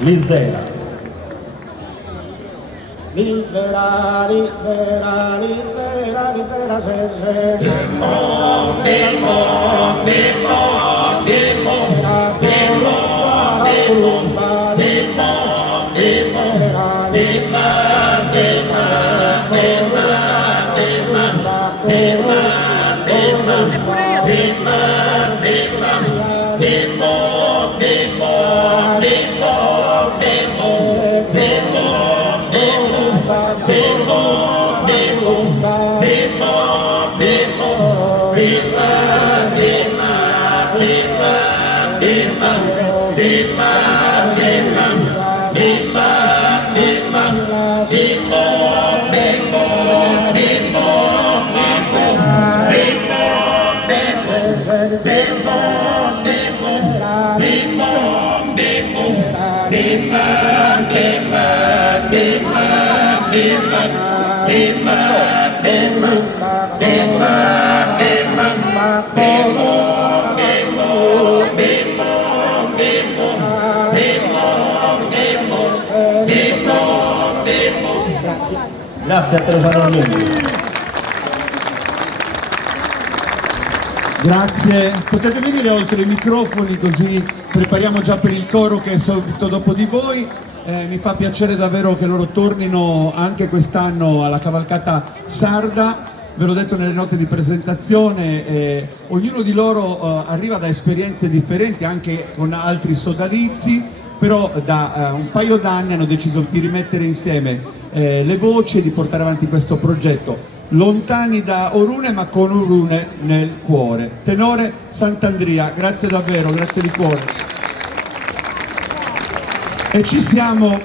Lisera. Libera, libera, libera, libera, se se. Dimmo, dimmo, dimmo, dimmo, dimmo, dimmo, dimmo, dimmo, Grazie a Stefano Agnelli. Grazie, potete venire oltre i microfoni così prepariamo già per il coro che è subito dopo di voi. Mi fa piacere davvero che loro tornino anche quest'anno alla cavalcata sarda. Ve l'ho detto nelle note di presentazione, ognuno di loro arriva da esperienze differenti anche con altri sodalizi, però da un paio d'anni hanno deciso di rimettere insieme le voci e di portare avanti questo progetto. Lontani da Orune ma con Orune nel cuore. Tenore Sant'Andria, grazie davvero, grazie di cuore. E ci siamo